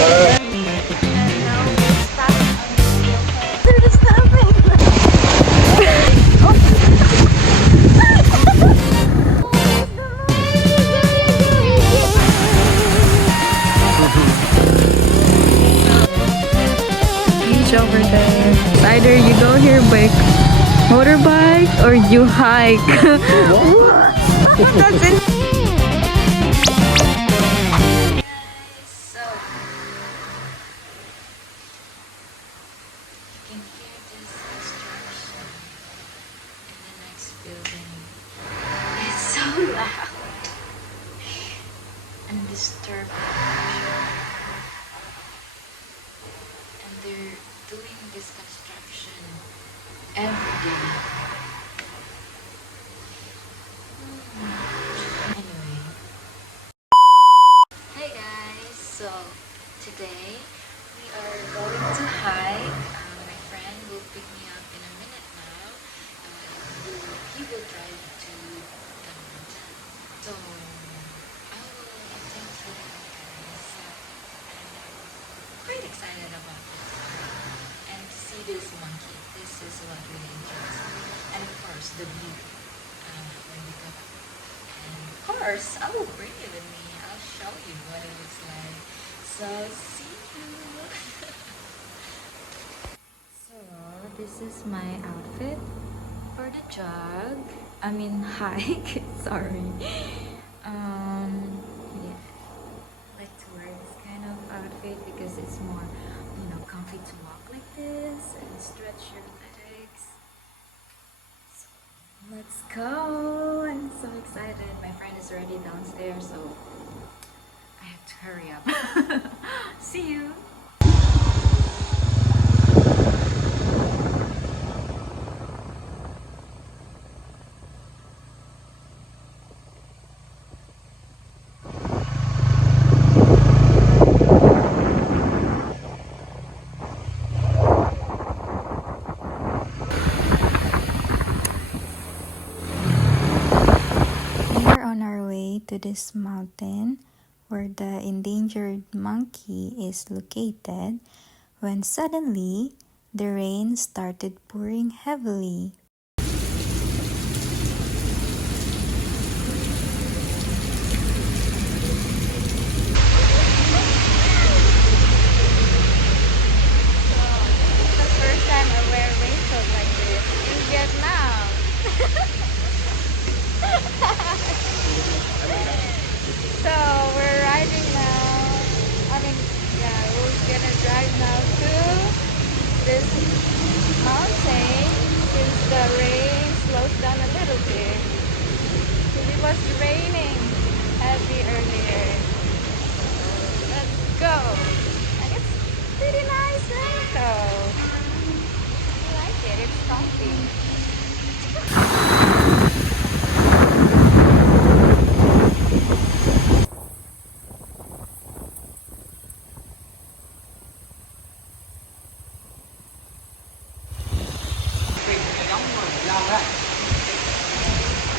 And now we're stuck on the local. They're stopping! Beach over there. It's either you go here by motorbike or you hike. That's it. So you can hear this construction in the next building. It's so loud and disturbing. And they're doing this construction every day. Anyway. Hey guys, so today we are going to hike. My friend will pick me up in a minute now. He will drive to the mountain. So I will attend to him guys. I'm quite excited about this and to see this monkey. This is what really interests me. And of course the view when we go up. And of course I will bring you with me. I'll show you what it looks like. So see you. So this is my outfit for the jog. I mean hike. Sorry. Yeah. I like to wear this kind of outfit because it's more, comfy to walk like this and stretch your legs. So let's go. I'm so excited. My friend is already downstairs, so I have to hurry up. See you. We're on our way to this mountain where the endangered monkey is located when suddenly the rain started pouring heavily. This is the first time I wear raincoat like this in Vietnam. So we're riding now. We're gonna drive now to this mountain since the rain slows down a little bit. Because it was raining heavy earlier. Let's go. And it's pretty nice raincoat. I like it. It's comfy.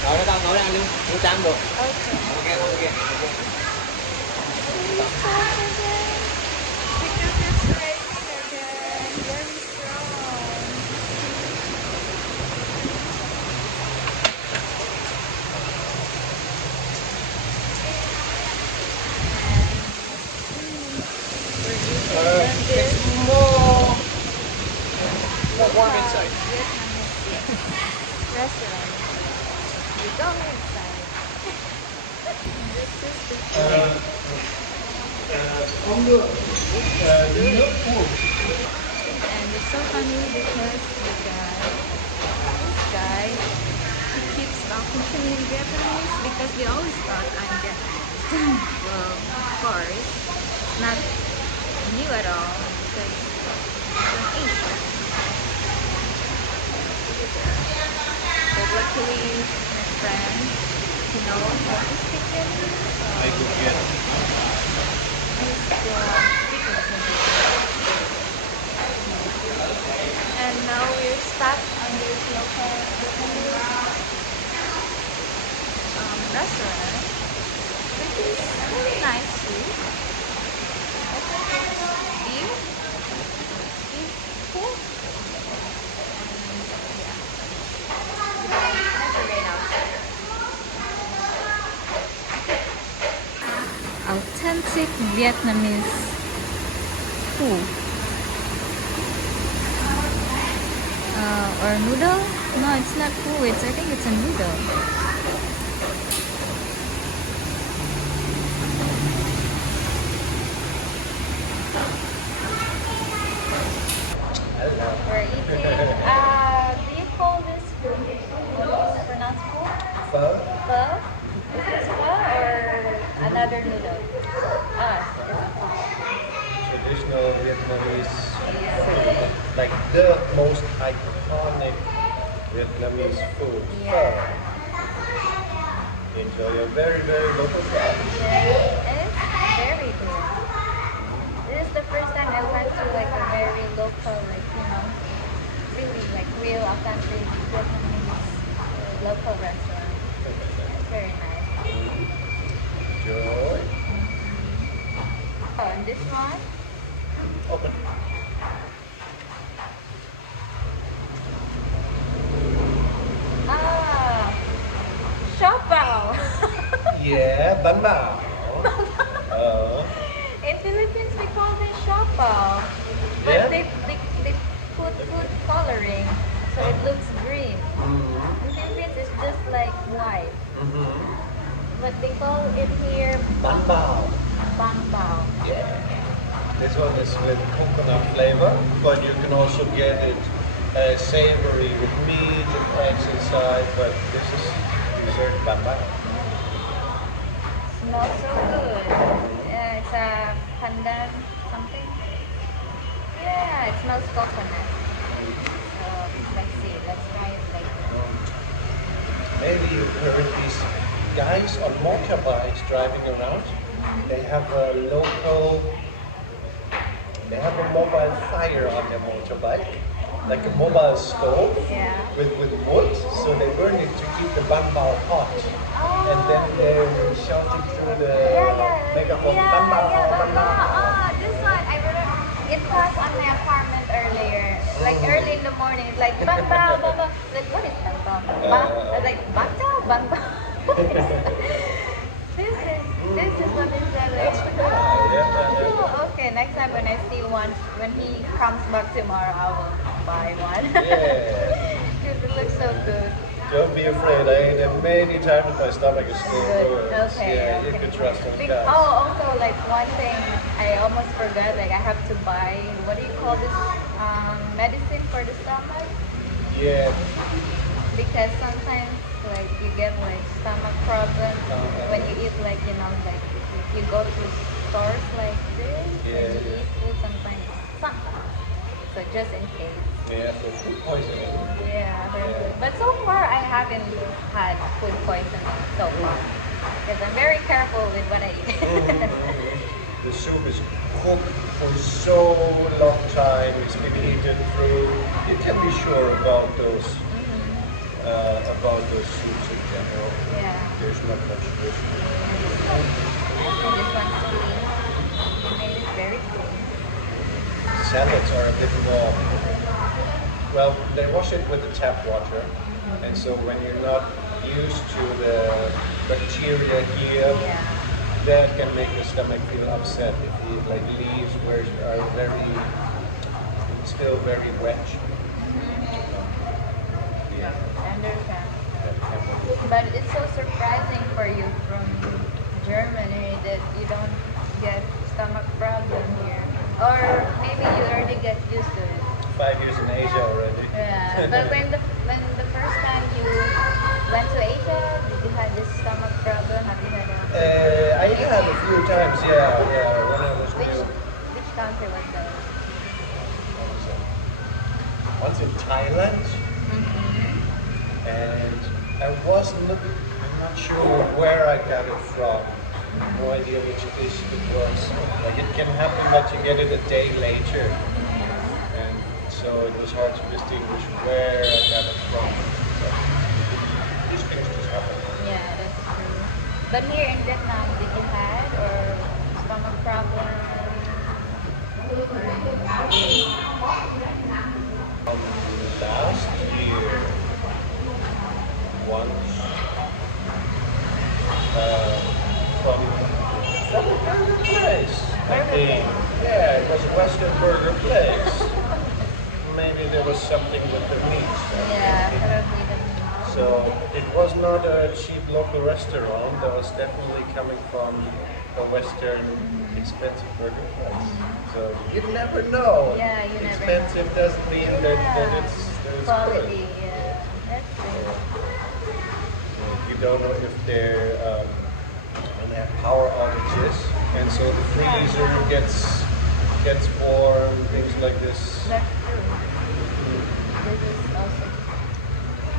Rồi nó con ngồi đây ăn luôn, mua chăm được. Okay. Ok, ok. Because it's raining again, very strong. We're using this More warm inside. Vietnamese restaurant. We go inside. This is the and it's so funny because this guy, he keeps talking to me in Vietnamese because we always thought I'm Vietnamese. Well, of course, not new at all because I'm Asian. But luckily, my friend, knows how to speak Vietnamese. I could get. He's speaking to me. And now we're stuck on this local restaurant, which is really nice too. I think Beef? Beef cool? Never been outside. Authentic Vietnamese food. Or noodle? No, it's not food. I think it's a noodle. We're eating. Do you call this food? What do you pronounce food? Pho. Pho? Is this pho or another noodle? Ah, Traditional Vietnamese, yeah. like the most iconic Vietnamese food. Yeah. Pho. Enjoy a very, very local pho. Yeah, it's very good. This is the first time I went to like a very local, like, really like real authentic Vietnamese local restaurant. It's very nice. Enjoy. Oh, and this one? Open. Ah, Siopao. Yeah, bánh bao. In Philippines, we call this Siopao. But Yeah? they put food coloring, so it looks green. Mm-hmm. In Philippines, it's just like white. Mm-hmm. But they call it here Bánh bao. bang bao. Yeah. This one is with coconut flavor, but you can also get it savory with meat and eggs inside, but this is dessert bánh bao. Smells so good. Yeah, it's a pandan something. Yeah, it smells coconut. Let's see. Let's try it later. Maybe you've heard these guys on motorbikes driving around. They have a mobile fire on their motorbike, like a mobile stove Yeah. with wood. So they burn it to keep the banh bao hot. Oh. And then they're shouting through the megaphone, Yeah, banh bao, yeah, banh bao. this one, I remember, it was on my apartment earlier, like early in the morning, it's like, bang bao, bang bao. Like, what is bang bao? Like, bang bao, bang bao. This is what is that, like, oh, okay, next time when I see one, when he comes back tomorrow, I will buy one. Yeah. Because it looks so good. Don't be afraid. I ate them many times. My stomach is still Good. good. Okay. Yeah, you okay. can trust them, Bec- guys. Oh, also like one thing I almost forgot. Like I have to buy, what do you call this? Medicine for the stomach, Yeah. because sometimes like you get like stomach problems when you eat, like, like if you go to stores like this and Yeah, you yeah. eat food, sometimes so just in case. Yeah, for food poisoning. Yeah, very good. But so far, I haven't had food poisoning so far. Because I'm very careful with what I eat. The soup is cooked for so long time. It's been heated through. You can be sure about those soups in general. Yeah. There's not much risk. And this one's clean. You made it very clean. Salads are a bit more. Well, they wash it with the tap water, and so when you're not used to the bacteria here, Yeah. that can make the stomach feel upset if you eat like leaves where are still very wet. Yeah, I understand. That can- But it's so surprising for you from Germany that you don't get stomach problem here. Or maybe you already get used to it. 5 years in Asia already. Yeah, but when the first time you went to Asia, did you have this stomach problem? Have you had a I had a few times, yeah, when I was which country was that? once in Thailand, and I'm not sure where I got it from. No idea which dish it was. Like it can happen that you get it a day later, and so it was hard to distinguish where I got it from. But these things just happen. Yeah, that's true. But here in Vietnam, did you had or stomach problem? Last year, once from a burger place, I think. Yeah, it was a Western burger place. Maybe there was something with the meat. Yeah, probably the So it was not a cheap local restaurant. That was definitely coming from a Western expensive burger place. So you never know. Yeah, you never know. Expensive doesn't mean that it's quality. good. Yeah, that's true. You don't know if they're when they have power outages, and so the freezer gets warm, things like this. That's true. This is also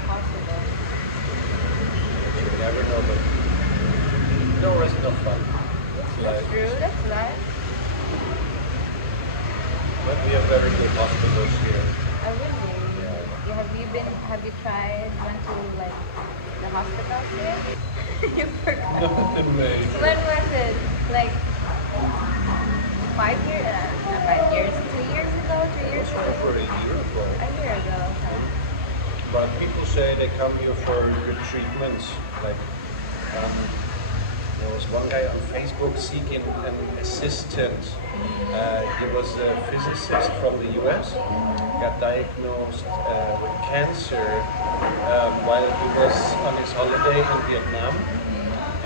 possible. You never know, but no risk, no fun. That's life. True, that's life. But we have very good hospitals here. Oh, really? Have you tried, went to like the hospitals here? You forgot. Amazing. When was it? Like 5 years? 5 years? 2 years ago? 3 years ago? Over a year ago. A year ago. But people say they come here for good treatments. Like, there was one guy on Facebook seeking an assistant. He was a physicist from the US, got diagnosed with cancer while he was on his holiday in Vietnam.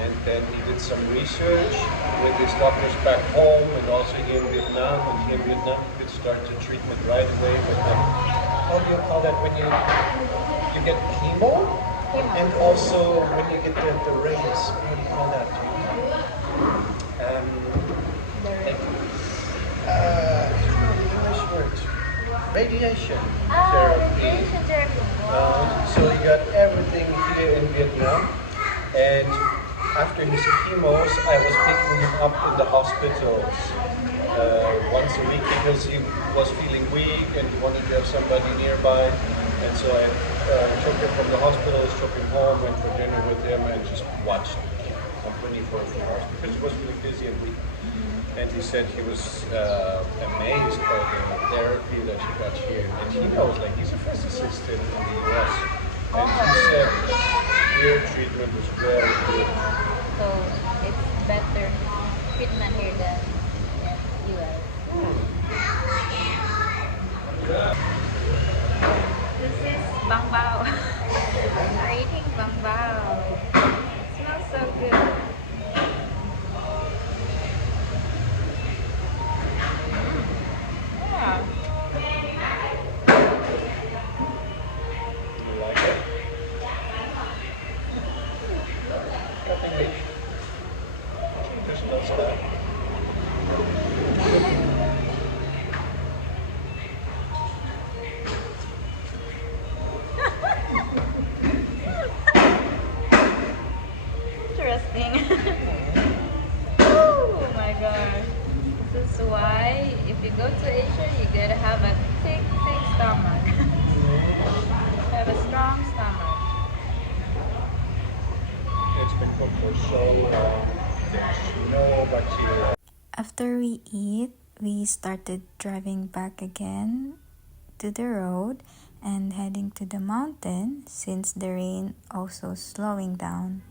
And then he did some research with his doctors back home and also here in Vietnam. And here in Vietnam, he could start the treatment right away with how do you call that when you get chemo? And also when you get the rays, what do you call that? Like, I don't know the English word. Radiation therapy. Radiation therapy. Wow. So he got everything here in Vietnam. And after his chemos, I was picking him up in the hospitals once a week because he was feeling weak and he wanted to have somebody nearby. And so I took him from the hospitals, took him home, went for dinner with him, and just watched company for a few hours because he was really busy and weak. And he said he was amazed by the therapy that he got here. And he knows, like, he's a physicist in the US. And he said here treatment was very good. So it's better treatment here than in US. This is Bang Bao. We're eating Bang Bao. It smells so good. Yeah. You like it? Nothing big. Just not so bad. Interesting. Oh my gosh. This is why if you go to Asia, you gotta have a thick stomach. Have a strong stomach. It's been cooked for so long. There's no bacteria. After we eat, we started driving back again to the road and heading to the mountain since the rain also slowing down.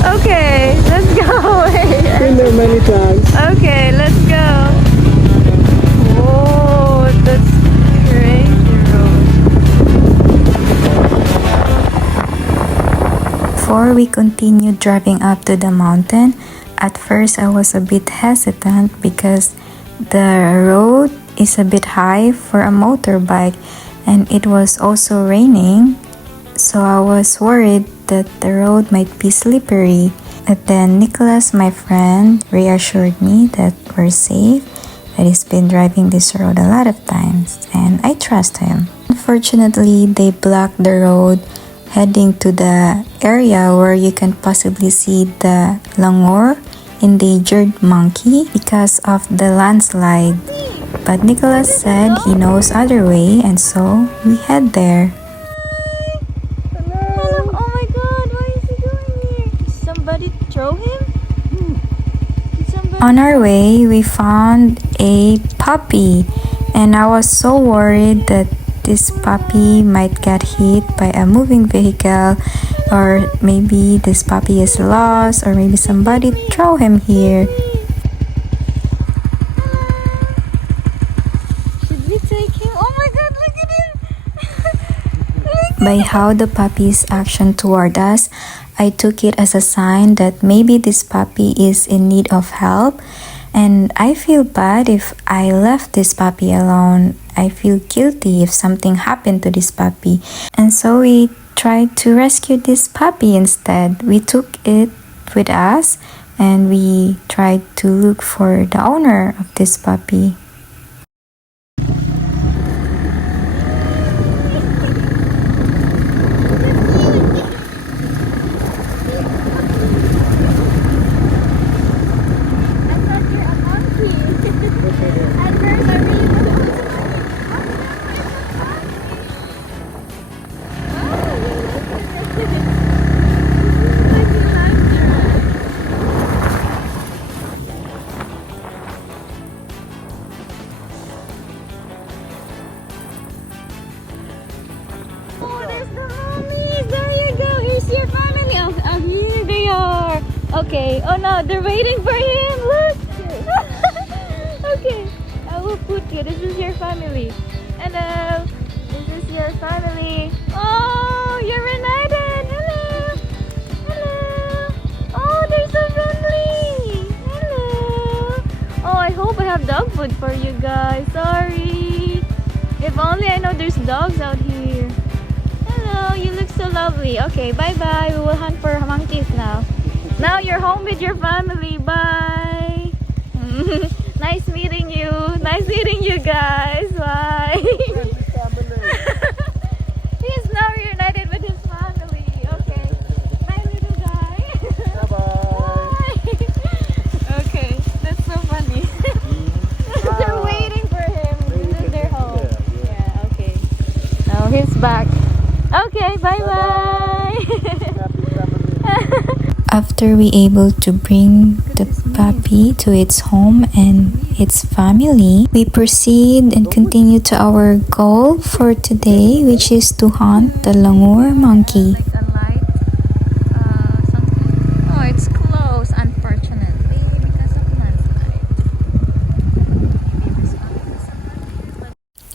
Okay, let's go. Been there many times. Okay, let's go. Whoa, that's crazy road. Before we continued driving up to the mountain, at first I was a bit hesitant because the road is a bit high for a motorbike and it was also raining. So I was worried that the road might be slippery. But then Nicholas, my friend, reassured me that we're safe, that he's been driving this road a lot of times, and I trust him. Unfortunately, they blocked the road heading to the area where you can possibly see the Langor endangered monkey because of the landslide. But Nicholas said he knows other way, and so we head there. Hello. Oh my god, what is he doing here? Did somebody throw him? Did somebody... On our way, we found a puppy, and I was so worried that this puppy might get hit by a moving vehicle, or maybe this puppy is lost, or maybe somebody throw him here. Should we take him? Oh my god, look at him! By how the puppy's action toward us, I took it as a sign that maybe this puppy is in need of help, and I feel bad if I left this puppy alone. I feel guilty if something happened to this puppy, and so we tried to rescue this puppy instead. We took it with us and we tried to look for the owner of this puppy. Okay. Oh no, they're waiting for him. Look. Okay. I will put you. This is your family. Hello. This is your family. Oh, you're reunited. Hello. Hello. Oh, they're so friendly. Hello. Oh, I hope I have dog food for you guys. Sorry. If only I know there's dogs out here. Hello. You look so lovely. Okay. Bye bye. We will hunt for monkeys now. Now you're home with your family. Bye. Nice meeting you. Nice meeting you guys. Bye. He's now reunited with his family. Okay. Bye, little guy. Bye-bye. Bye. Okay. That's so funny. They're waiting for him. This is their home. Yeah, okay. Now he's back. Okay, bye-bye. After we able to bring the puppy to its home and its family, we proceed and continue to our goal for today, which is to hunt the Langor monkey. Like a light, something. Oh, it's closed, unfortunately, because of landslide.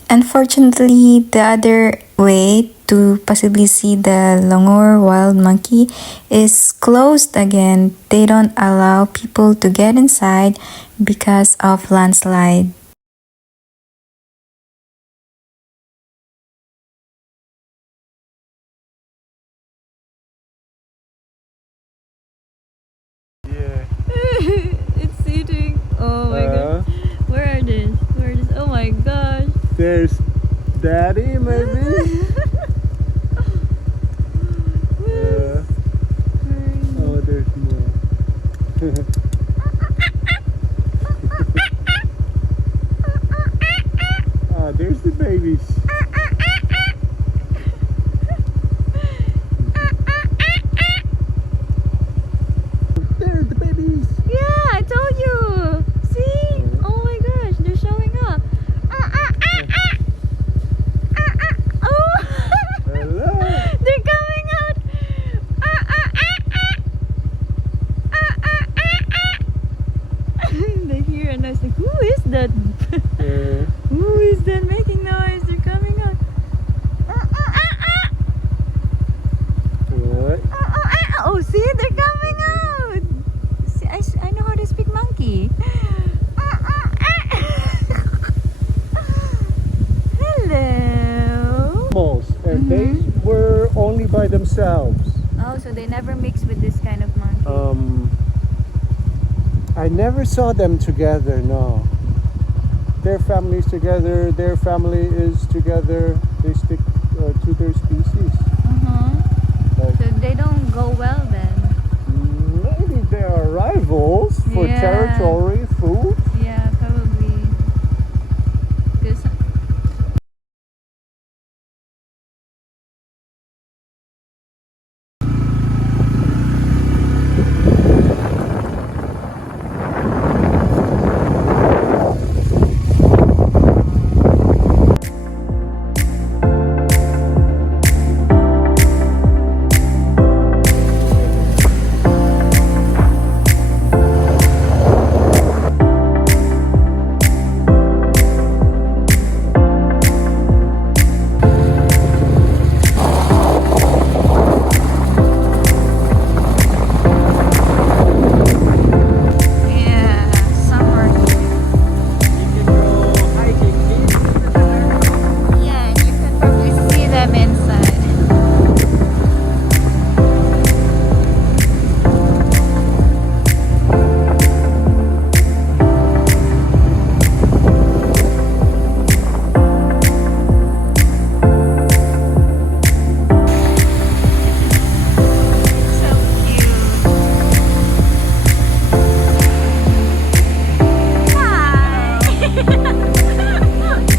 Unfortunately, the other way to possibly see the Langor wild monkey is closed again. They don't allow people to get inside because of landslide. Yeah. It's sitting. Oh my god. Where are these? Where is? Oh my gosh. There's Daddy, maybe? Oh, there's more. Ah, there's the babies. There's the babies. Yeah, I told you. See? Oh my gosh, they're showing up. Oh, Hello. they're coming out. They hear a noise like, who is that? Who is that making noise? They're coming out. What? Oh, see, they're coming out. See, I know how to speak monkey. Hello. Animals, and they were only by themselves. Oh, so they never mix with this kind of monkey. I never saw them together, no. Their family's together, their family is together, they stick to their species. they don't go well then. Maybe there are rivals for Yeah. territory, food. Yeah, probably. 'Cause yeah, summer. You can go hiking here. Yeah, and you can probably see them inside. So cute. Hi. Wow, look at this view.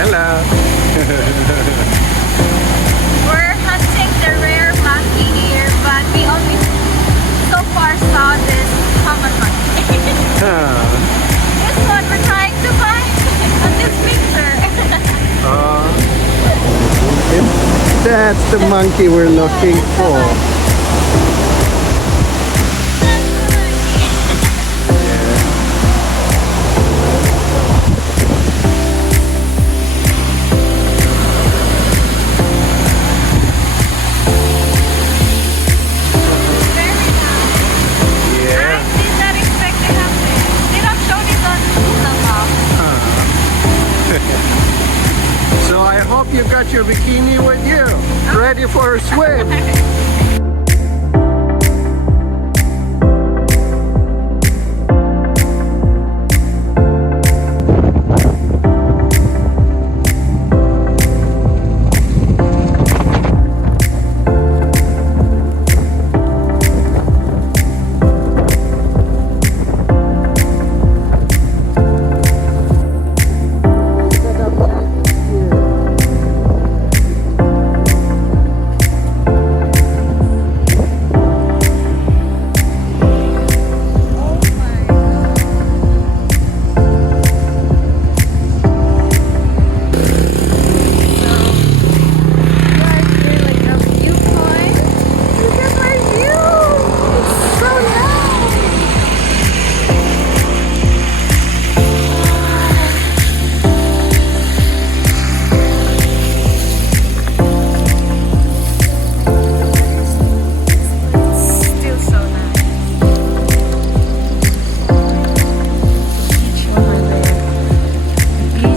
Hello. We're hunting the rare monkey here, but we only so far saw this common monkey. This one we're trying to find on this picture. That's the monkey we're looking for. Very nice. Yeah. I did not expect to have this. They don't show this on Google Maps. So I hope you got your bikini with you, ready for a swim.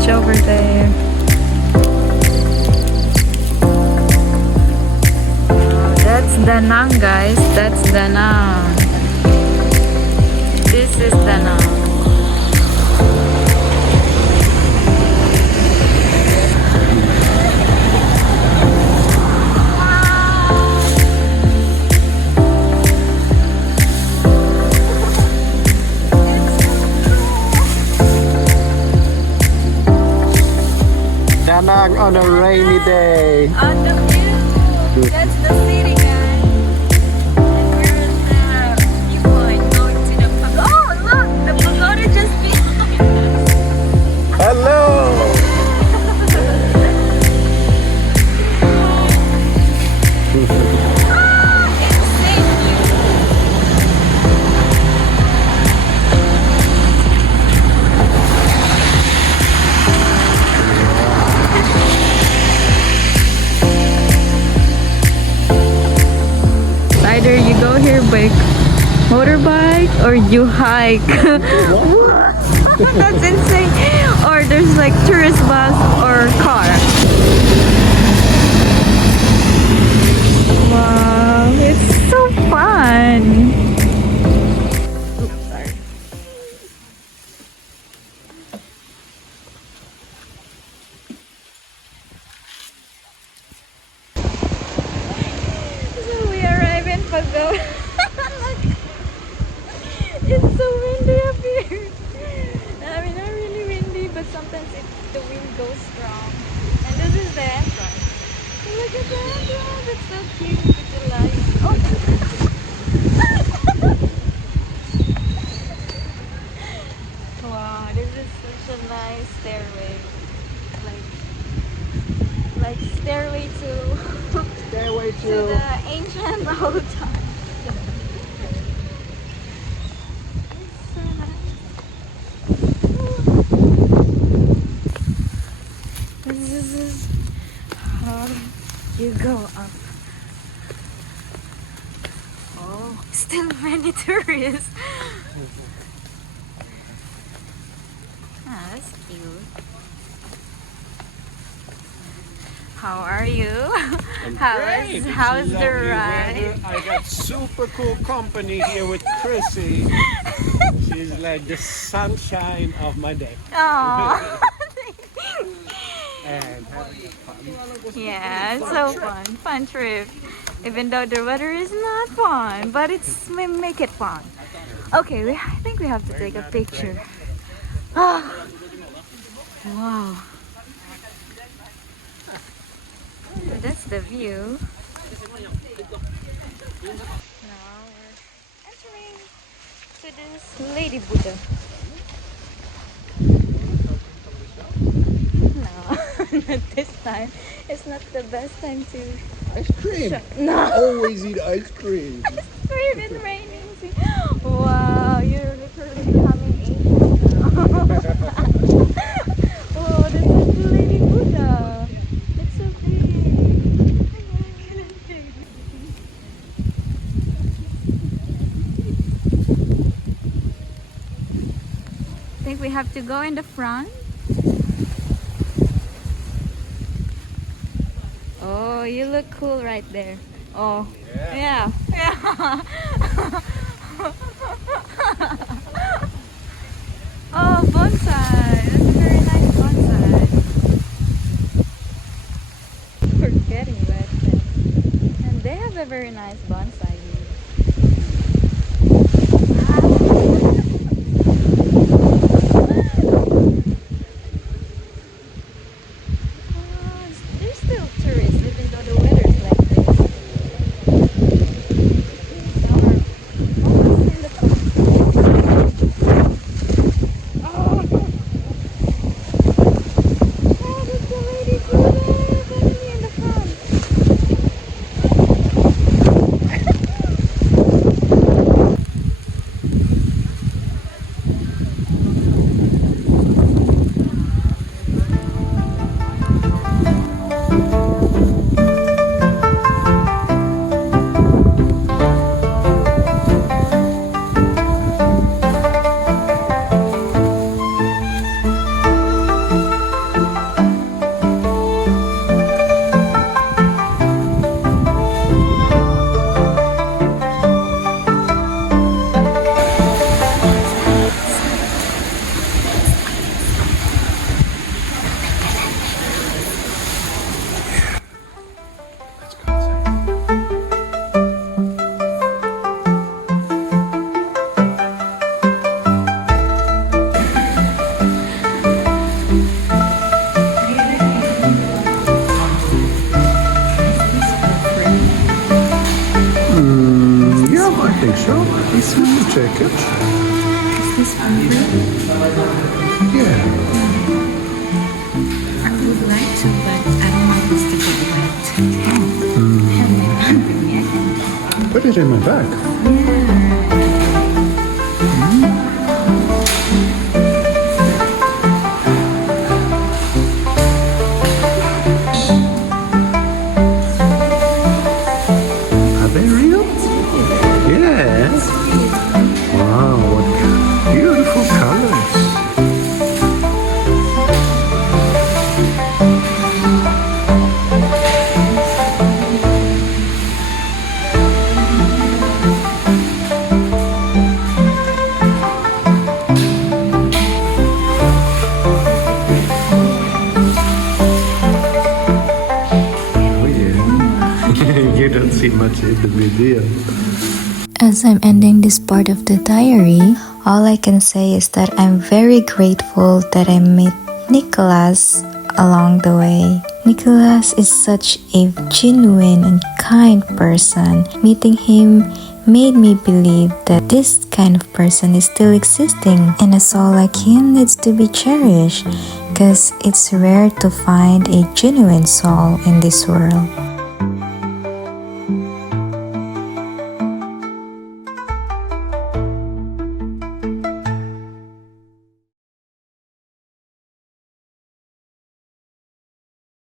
Over there. That's Da Nang, guys. That's Da Nang. This is Da Nang. Da Nang on a rainy day. On the view. That's the city, guys. And we're in the viewpoint going to the pagoda. Oh, look! The pagoda just behind. Hello. bike or you hike. That's insane. Or there's like tourist bus or car. Wow, it's so fun. Oops, sorry. So we arrive in Pagod. Look, it's so windy up here. I mean, not really windy, but sometimes the wind goes strong. And this is the entrance. Look at the entrance. It's so cute with the lights. Oh. Wow, this is such a nice stairway. Like stairway to Stairway to the ancient old time. It's so nice. This is how you go up. Oh, still many tourists. Ah, that's cute. How are you? How's the ride? I got super cool company here with Chrissy. She's like the sunshine of my day. Aww. And having fun. Yeah, it's so fun. Fun trip. Even though the weather is not fun, but we make it fun. Okay, I think we have to take a picture. Ah. Wow. That's the view. Now we're entering to this Lady Buddha. No, not this time. It's not the best time to Ice cream. No. Always eat ice cream. It's been raining. Wow, you're literally becoming Asian now. Oh, this is the Lady Buddha. It's so big. I think we have to go in the front. Oh, you look cool right there. Oh, yeah. Oh, bonsai. That's a very nice bonsai. We're getting wet. And they have a very nice bonsai here. There's still tourists even though the weather's like this. Now we're almost in the park. Oh, that's the Lady Buddha family in the front. Let's go inside. Yeah, I think so. Let's check it. Is this for free? Yeah. I would like to, but I don't want this to get wet. Have my bag with me, I can. Put it in my bag. Are they real? Yeah. Wow. much in the video. As I'm ending this part of the diary, all I can say is that I'm very grateful that I met Nicholas along the way. Nicholas is such a genuine and kind person. Meeting him made me believe that this kind of person is still existing, and a soul like him needs to be cherished because it's rare to find a genuine soul in this world.